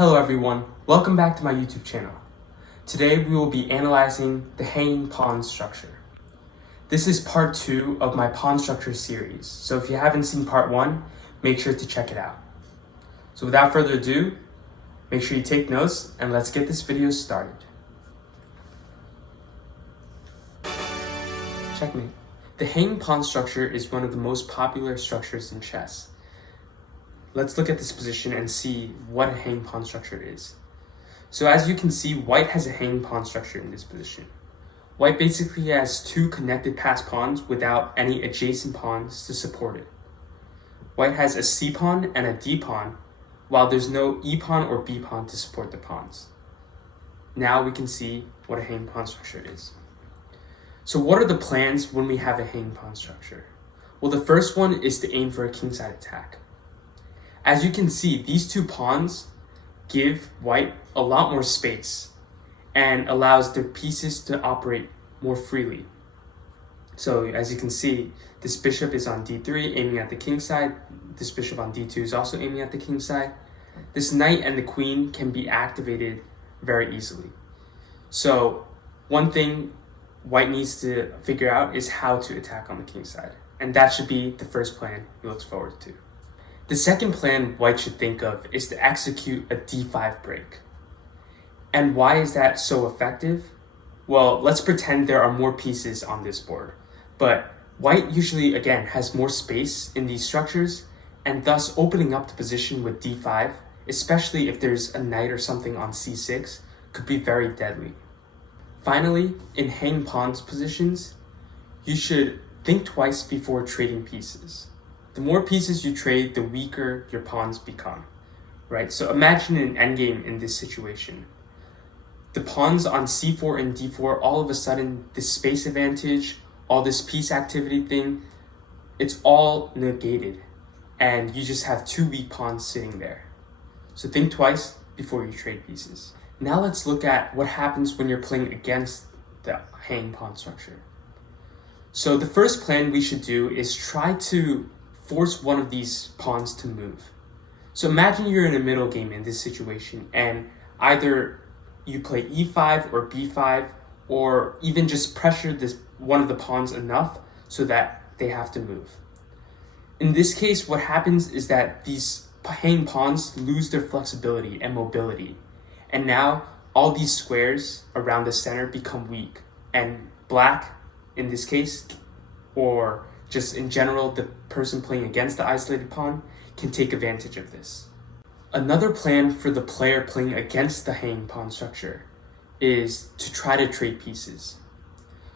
Hello everyone, welcome back to my YouTube channel. Today we will be analyzing the hanging pawn structure. This is part 2 of my pawn structure series, so if you haven't seen part 1, make sure to check it out. So without further ado, make sure you take notes and let's get this video started. Checkmate. The hanging pawn structure is one of the most popular structures in chess. Let's look at this position and see what a hanging pawn structure is. So as you can see, white has a hanging pawn structure in this position. White basically has 2 connected passed pawns without any adjacent pawns to support it. White has a C pawn and a D pawn, while there's no E pawn or B pawn to support the pawns. Now we can see what a hanging pawn structure is. So what are the plans when we have a hanging pawn structure? Well, the first one is to aim for a kingside attack. As you can see, these 2 pawns give white a lot more space and allows their pieces to operate more freely. So as you can see, this bishop is on d3 aiming at the king side. This bishop on d2 is also aiming at the king side. This knight and the queen can be activated very easily. So one thing white needs to figure out is how to attack on the king side. And that should be the first plan he looks forward to. The second plan white should think of is to execute a d5 break. And why is that so effective? Well, let's pretend there are more pieces on this board. But white usually, again, has more space in these structures, and thus opening up the position with d5, especially if there's a knight or something on c6, could be very deadly. Finally, in hanging pawns positions, you should think twice before trading pieces. The more pieces you trade, the weaker your pawns become, right? So imagine an endgame in this situation. The pawns on c4 and d4, all of a sudden, this space advantage, all this piece activity thing, it's all negated. And you just have 2 weak pawns sitting there. So think twice before you trade pieces. Now let's look at what happens when you're playing against the hanging pawn structure. So the first plan we should do is try to force one of these pawns to move. So imagine you're in a middle game in this situation and either you play e5 or b5 or even just pressure one of the pawns enough so that they have to move. In this case, what happens is that these hanging pawns lose their flexibility and mobility. And now all these squares around the center become weak, and black in this case, or just in general, the person playing against the isolated pawn can take advantage of this. Another plan for the player playing against the hanging pawn structure is to try to trade pieces.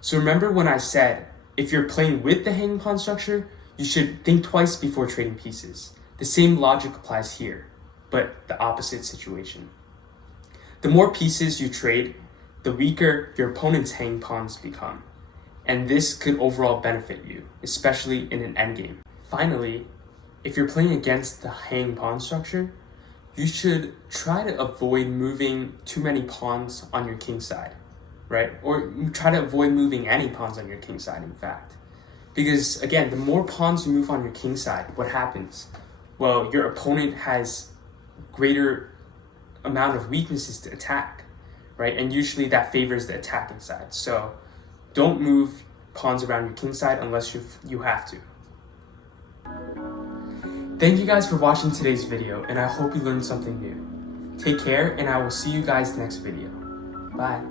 So remember when I said, if you're playing with the hanging pawn structure, you should think twice before trading pieces. The same logic applies here, but the opposite situation. The more pieces you trade, the weaker your opponent's hanging pawns become. And this could overall benefit you, especially in an endgame. Finally, if you're playing against the hanging pawn structure, you should try to avoid moving too many pawns on your king side, right? Or try to avoid moving any pawns on your king side, in fact. Because again, the more pawns you move on your king side, what happens? Well, your opponent has greater amount of weaknesses to attack, right? And usually that favors the attacking side. So don't move pawns around your king side unless you have to. Thank you guys for watching today's video, and I hope you learned something new. Take care, and I will see you guys next video. Bye.